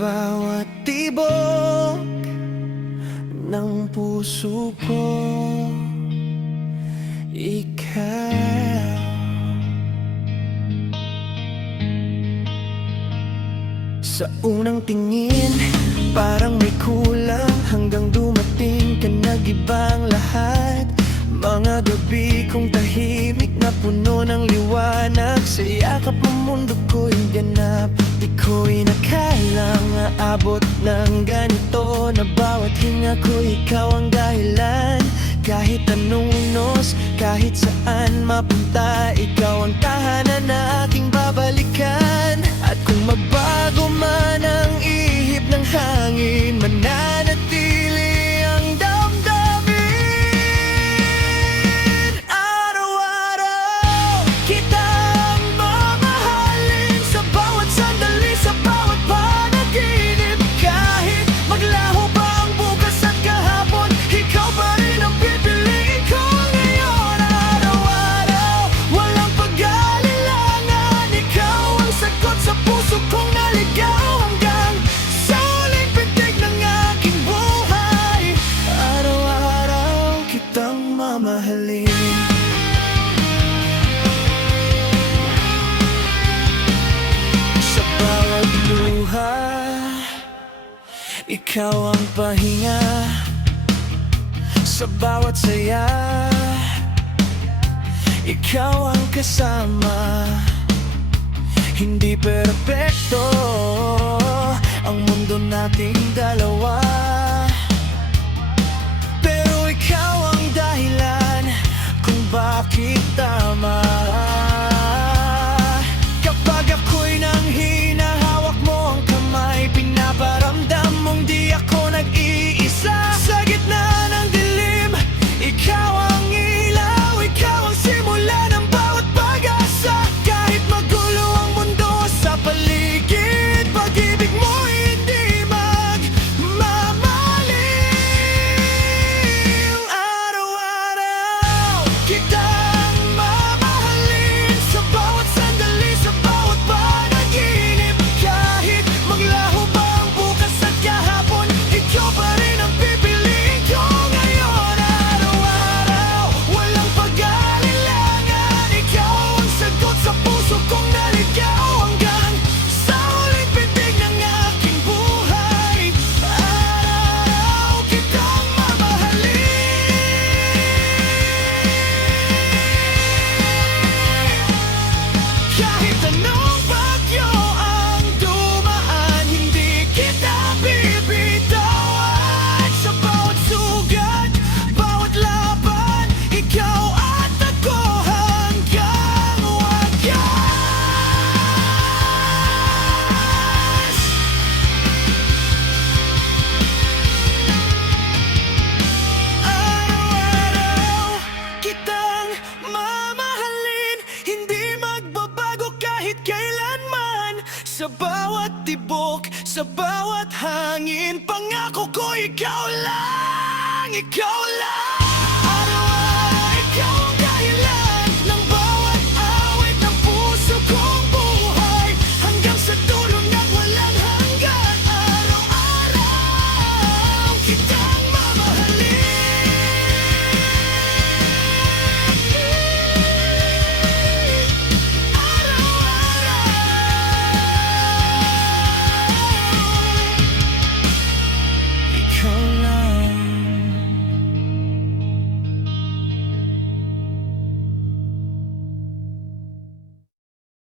bawat tibok ng puso ko, ikaw. Sa unang tingin, parang may kulang, hanggang dumating ka, nag-ibang lahat. Mga gabi kong tahimik na puno ng liwanag, sa yakap mo mundo ko'y ganap. Di ko inakalang aabot ng ganito, na bawat hinga ko ikaw ang dahilan. Kahit anong unos, kahit saan mapunta, ikaw ang tahanan na aking babalikan. At kung magbago man ang ihip ng hangin, mananatili ang damdamin. Araw-araw kitang mamahalin, sa bawat sandali, sa bawat panaginip. Kahit maglaho pa ang bukas at kahapon, ikaw pa rin ang pipiliin ko ngayon. Araw-araw, walang pag-aalilangan, ikaw ang sagot sa puso kong naligaw, hanggang sa huling pintig ng aking buhay. Araw-araw kitang mamahalin. Sa bawat luha, ikaw ang pahinga. Sa bawat saya, ikaw ang kasama. Hindi perpekto ang mundo nating dalawa, pero ikaw ang dahilan kung bakit tama. Kapag ako'y nanghina, hawak mo ang kamay, pinaparamdam mong di ako nag-iisa. Sa gitna ng dilim, ikaw ang ilaw, ikaw ang simula ng bawat pag-asa. Kahit magulo ang mundo sa paligid, pag-ibig mo hindi magmamaliw. Araw-araw kitang mamahalin, sa bawat sandali, sa bawat panaginip. Kahit maglaho pa ang bukas at kahapon, ikaw pa rin ang pipiliin ko ngayon. Araw-araw, walang pag-aalilangan, ikaw ang sagot sa puso kong naligaw, hanggang sa huling pintig ng aking buhay. Araw-araw kitang mamahalin. Kahit anong bagyo ang dumaan, hindi kita bibitawan. Sa bawat sugat, bawat laban, ikaw at ako hanggang wakas. Araw-araw kitang mamahalin, hindi magbabago kahit kailanman. Sa bawat tibok, sa bawat hangin, pangako ko ikaw lang, ikaw lang.